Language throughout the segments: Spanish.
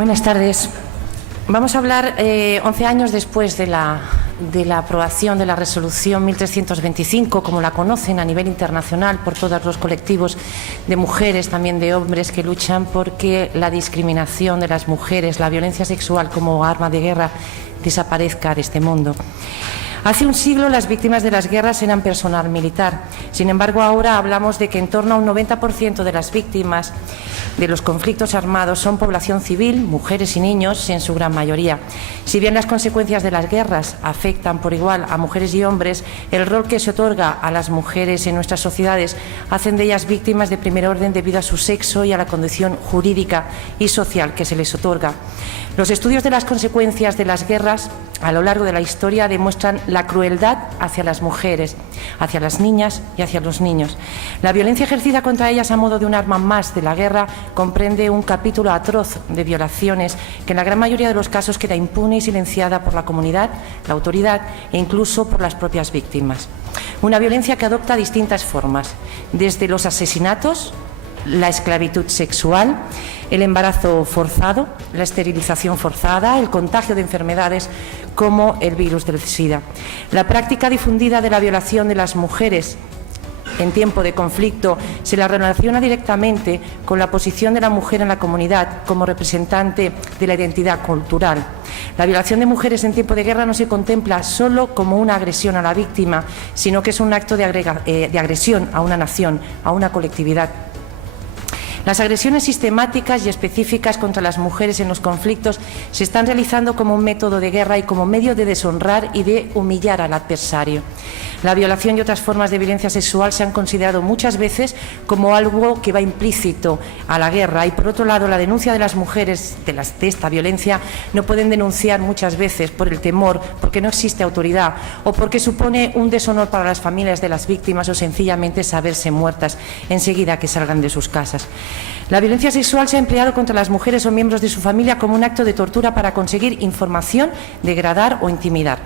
Buenas tardes. Vamos a hablar 11 años después de la aprobación de la resolución 1325, como la conocen a nivel internacional por todos los colectivos de mujeres, también de hombres que luchan porque la discriminación de las mujeres, la violencia sexual como arma de guerra desaparezca de este mundo. Hace un siglo las víctimas de las guerras eran personal militar. Sin embargo, ahora hablamos de que en torno a un 90% de las víctimas de los conflictos armados son población civil, mujeres y niños en su gran mayoría. Si bien las consecuencias de las guerras afectan por igual a mujeres y hombres, el rol que se otorga a las mujeres en nuestras sociedades hacen de ellas víctimas de primer orden debido a su sexo y a la condición jurídica y social que se les otorga. Los estudios de las consecuencias de las guerras a lo largo de la historia demuestran la crueldad hacia las mujeres, hacia las niñas y hacia los niños. La violencia ejercida contra ellas a modo de un arma más de la guerra comprende un capítulo atroz de violaciones que en la gran mayoría de los casos queda impune y silenciada por la comunidad, la autoridad e incluso por las propias víctimas. Una violencia que adopta distintas formas, desde los asesinatos, la esclavitud sexual, el embarazo forzado, la esterilización forzada, el contagio de enfermedades como el virus del SIDA. La práctica difundida de la violación de las mujeres en tiempo de conflicto se la relaciona directamente con la posición de la mujer en la comunidad como representante de la identidad cultural. La violación de mujeres en tiempo de guerra no se contempla solo como una agresión a la víctima, sino que es un acto de agresión a una nación, a una colectividad. Las agresiones sistemáticas y específicas contra las mujeres en los conflictos se están realizando como un método de guerra y como medio de deshonrar y de humillar al adversario. La violación y otras formas de violencia sexual se han considerado muchas veces como algo que va implícito a la guerra y, por otro lado, la denuncia de las mujeres de esta violencia no pueden denunciar muchas veces por el temor, porque no existe autoridad o porque supone un deshonor para las familias de las víctimas o sencillamente saberse muertas enseguida que salgan de sus casas. La violencia sexual se ha empleado contra las mujeres o miembros de su familia como un acto de tortura para conseguir información, degradar o intimidar.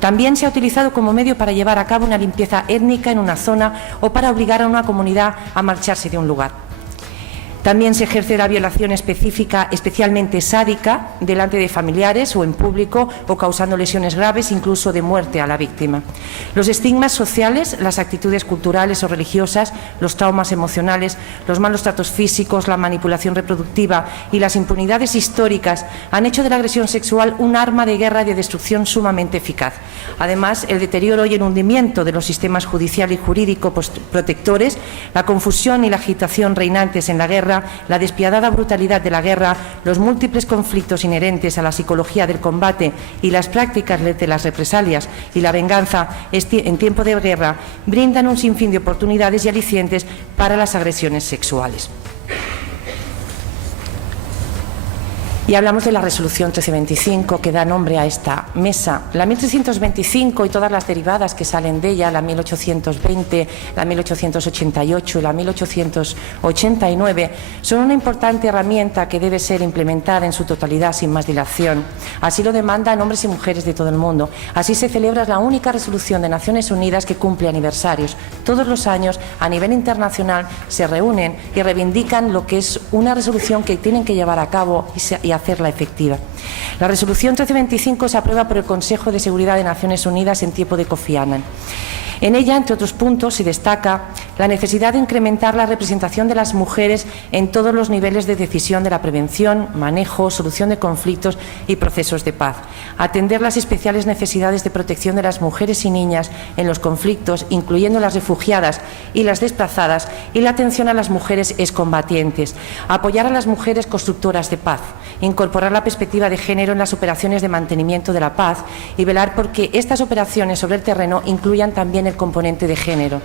También se ha utilizado como medio para llevar a cabo una limpieza étnica en una zona o para obligar a una comunidad a marcharse de un lugar. También se ejerce la violación específica, especialmente sádica, delante de familiares o en público o causando lesiones graves, incluso de muerte a la víctima. Los estigmas sociales, las actitudes culturales o religiosas, los traumas emocionales, los malos tratos físicos, la manipulación reproductiva y las impunidades históricas han hecho de la agresión sexual un arma de guerra y de destrucción sumamente eficaz. Además, el deterioro y el hundimiento de los sistemas judicial y jurídico protectores, la confusión y la agitación reinantes en la guerra, la despiadada brutalidad de la guerra, los múltiples conflictos inherentes a la psicología del combate y las prácticas de las represalias y la venganza en tiempo de guerra brindan un sinfín de oportunidades y alicientes para las agresiones sexuales. Y hablamos de la resolución 1325 que da nombre a esta mesa. La 1325 y todas las derivadas que salen de ella, la 1820, la 1888 y la 1889, son una importante herramienta que debe ser implementada en su totalidad sin más dilación. Así lo demandan hombres y mujeres de todo el mundo. Así se celebra la única resolución de Naciones Unidas que cumple aniversarios. Todos los años, a nivel internacional, se reúnen y reivindican lo que es una resolución que tienen que llevar a cabo y hacerla efectiva. La resolución 1325 se aprueba por el Consejo de Seguridad de Naciones Unidas en tiempo de Kofi Annan. En ella, entre otros puntos, se destaca la necesidad de incrementar la representación de las mujeres en todos los niveles de decisión de la prevención, manejo, solución de conflictos y procesos de paz. Atender las especiales necesidades de protección de las mujeres y niñas en los conflictos, incluyendo las refugiadas y las desplazadas, y la atención a las mujeres excombatientes. Apoyar a las mujeres constructoras de paz. Incorporar la perspectiva de género en las operaciones de mantenimiento de la paz y velar por que estas operaciones sobre el terreno incluyan también el componente de género.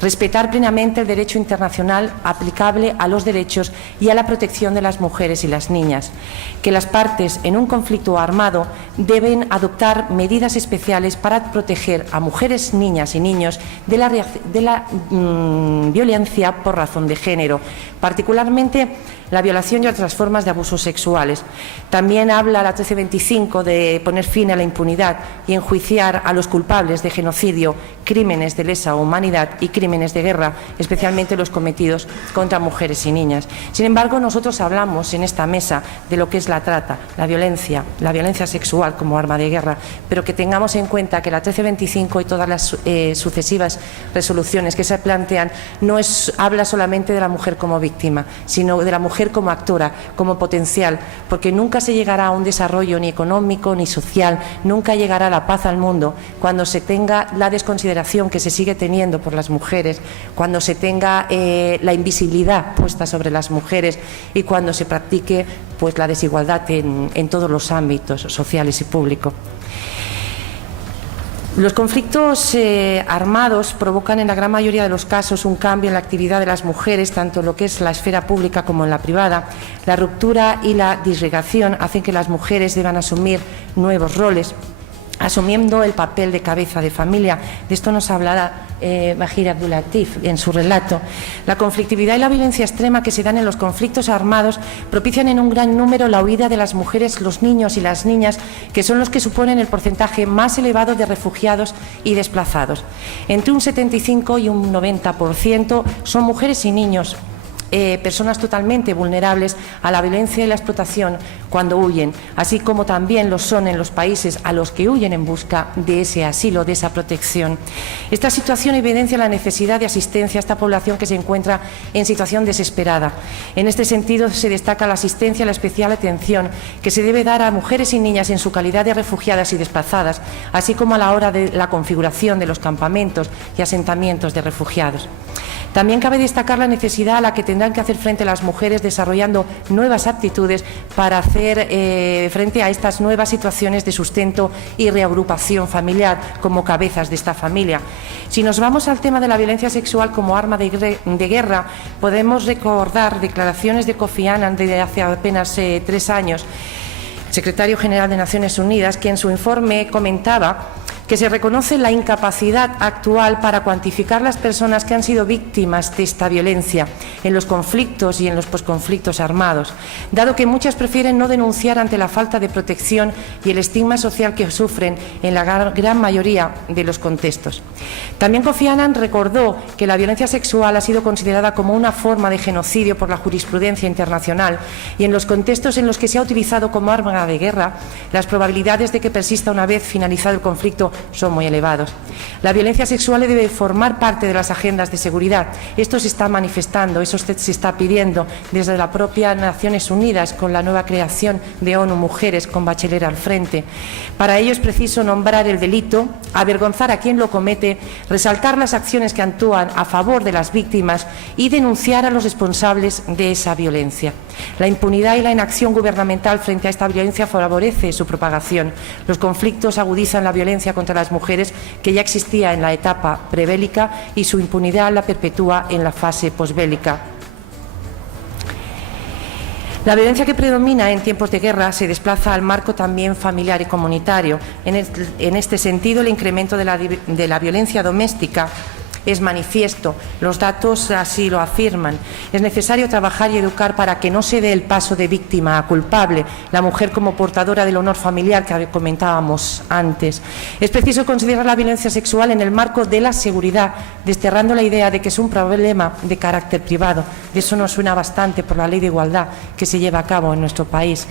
Respetar plenamente el derecho internacional aplicable a los derechos y a la protección de las mujeres y las niñas. Que las partes en un conflicto armado deben adoptar medidas especiales para proteger a mujeres, niñas y niños de la violencia por razón de género, particularmente la violación y otras formas de abusos sexuales. También habla la 1325 de poner fin a la impunidad y enjuiciar a los culpables de genocidio, crímenes de lesa humanidad y crímenes de guerra, especialmente los cometidos contra mujeres y niñas. Sin embargo, nosotros hablamos en esta mesa de lo que es la trata, la violencia sexual como arma de guerra, pero que tengamos en cuenta que la 1325 y todas las sucesivas resoluciones que se plantean habla solamente de la mujer como víctima, sino de la mujer como actora, como potencial, porque nunca se llegará a un desarrollo ni económico ni social, nunca llegará la paz al mundo cuando se tenga la desconsideración que se sigue teniendo por las mujeres, cuando se tenga la invisibilidad puesta sobre las mujeres y cuando se practique pues la desigualdad en todos los ámbitos sociales y públicos. Los conflictos armados provocan en la gran mayoría de los casos un cambio en la actividad de las mujeres, tanto en lo que es la esfera pública como en la privada. La ruptura y la disgregación hacen que las mujeres deban asumir nuevos roles, asumiendo el papel de cabeza de familia. De esto nos hablará Bahir Abdulatif en su relato. La conflictividad y la violencia extrema que se dan en los conflictos armados propician en un gran número la huida de las mujeres, los niños y las niñas, que son los que suponen el porcentaje más elevado de refugiados y desplazados. Entre un 75 y un 90% son mujeres y niños, personas totalmente vulnerables a la violencia y la explotación cuando huyen, así como también lo son en los países a los que huyen en busca de ese asilo, de esa protección. Esta situación evidencia la necesidad de asistencia a esta población que se encuentra en situación desesperada. En este sentido, se destaca la asistencia y la especial atención que se debe dar a mujeres y niñas en su calidad de refugiadas y desplazadas, así como a la hora de la configuración de los campamentos y asentamientos de refugiados. También cabe destacar la necesidad a la que tendrán que hacer frente las mujeres desarrollando nuevas aptitudes para hacer frente a estas nuevas situaciones de sustento y reagrupación familiar como cabezas de esta familia. Si nos vamos al tema de la violencia sexual como arma de guerra, podemos recordar declaraciones de Kofi Annan de hace apenas 3 años, secretario general de Naciones Unidas, que en su informe comentaba que se reconoce la incapacidad actual para cuantificar las personas que han sido víctimas de esta violencia en los conflictos y en los posconflictos armados, dado que muchas prefieren no denunciar ante la falta de protección y el estigma social que sufren en la gran mayoría de los contextos. También Kofi Annan recordó que la violencia sexual ha sido considerada como una forma de genocidio por la jurisprudencia internacional y en los contextos en los que se ha utilizado como arma de guerra, las probabilidades de que persista una vez finalizado el conflicto son muy elevados. La violencia sexual debe formar parte de las agendas de seguridad. Esto se está manifestando, eso se está pidiendo desde la propia Naciones Unidas con la nueva creación de ONU Mujeres con Bachelet al frente. Para ello es preciso nombrar el delito, avergonzar a quien lo comete, resaltar las acciones que actúan a favor de las víctimas y denunciar a los responsables de esa violencia. La impunidad y la inacción gubernamental frente a esta violencia favorece su propagación. Los conflictos agudizan la violencia contra las mujeres que ya existía en la etapa prebélica y su impunidad la perpetúa en la fase posbélica. La violencia que predomina en tiempos de guerra se desplaza al marco también familiar y comunitario. En este sentido, el incremento de la violencia doméstica es manifiesto, los datos así lo afirman. Es necesario trabajar y educar para que no se dé el paso de víctima a culpable, la mujer como portadora del honor familiar que comentábamos antes. Es preciso considerar la violencia sexual en el marco de la seguridad, desterrando la idea de que es un problema de carácter privado. De eso nos suena bastante por la ley de igualdad que se lleva a cabo en nuestro país.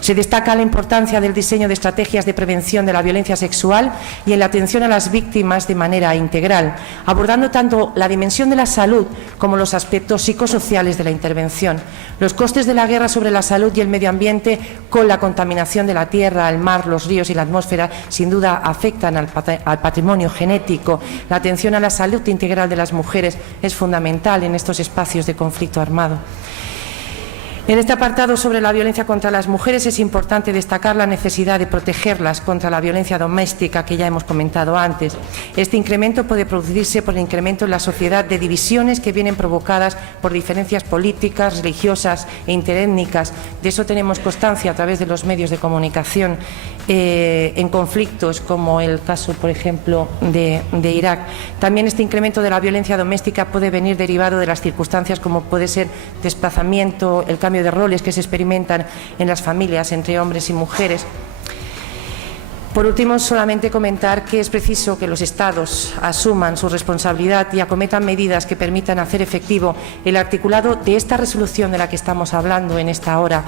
Se destaca la importancia del diseño de estrategias de prevención de la violencia sexual y en la atención a las víctimas de manera integral, abordando tanto la dimensión de la salud como los aspectos psicosociales de la intervención. Los costes de la guerra sobre la salud y el medio ambiente, con la contaminación de la tierra, el mar, los ríos y la atmósfera, sin duda afectan al patrimonio genético. La atención a la salud integral de las mujeres es fundamental en estos espacios de conflicto armado. En este apartado sobre la violencia contra las mujeres es importante destacar la necesidad de protegerlas contra la violencia doméstica que ya hemos comentado antes. Este incremento puede producirse por el incremento en la sociedad de divisiones que vienen provocadas por diferencias políticas, religiosas e interétnicas. De eso tenemos constancia a través de los medios de comunicación en conflictos como el caso, por ejemplo, de Irak. También este incremento de la violencia doméstica puede venir derivado de las circunstancias como puede ser desplazamiento, el cambio de roles que se experimentan en las familias entre hombres y mujeres. Por último, solamente comentar que es preciso que los Estados asuman su responsabilidad y acometan medidas que permitan hacer efectivo el articulado de esta resolución de la que estamos hablando en esta hora,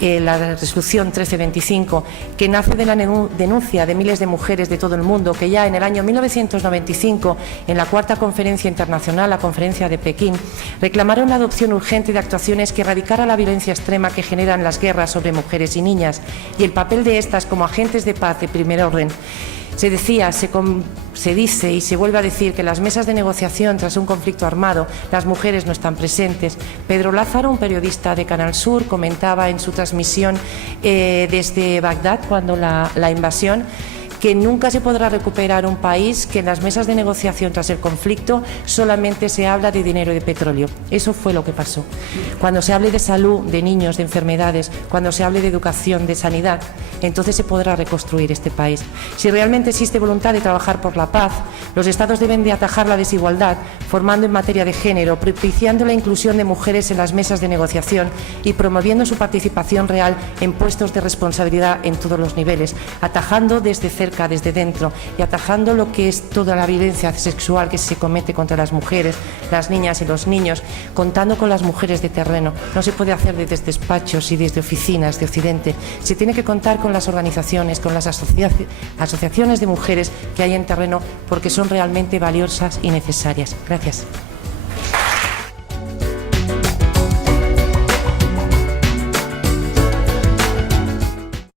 la resolución 1325, que nace de la denuncia de miles de mujeres de todo el mundo que ya en el año 1995, en la cuarta conferencia internacional, la conferencia de Pekín, reclamaron la adopción urgente de actuaciones que erradicara la violencia extrema que generan las guerras sobre mujeres y niñas y el papel de estas como agentes de paz de primer orden. Se decía, se dice y se vuelve a decir que en las mesas de negociación tras un conflicto armado las mujeres no están presentes. Pedro Lázaro, un periodista de Canal Sur, comentaba en su transmisión desde Bagdad, cuando la invasión, que nunca se podrá recuperar un país que en las mesas de negociación tras el conflicto solamente se habla de dinero y de petróleo. Eso fue lo que pasó. Cuando se hable de salud, de niños, de enfermedades, cuando se hable de educación, de sanidad, entonces se podrá reconstruir este país. Si realmente existe voluntad de trabajar por la paz, los Estados deben de atajar la desigualdad, formando en materia de género, propiciando la inclusión de mujeres en las mesas de negociación y promoviendo su participación real en puestos de responsabilidad en todos los niveles, atajando desde cerca, desde dentro, y atajando lo que es toda la violencia sexual que se comete contra las mujeres, las niñas y los niños, contando con las mujeres de terreno. No se puede hacer desde despachos y desde oficinas de Occidente. Se tiene que contar con las organizaciones, con las asociaciones de mujeres que hay en terreno, porque son realmente valiosas y necesarias. Gracias.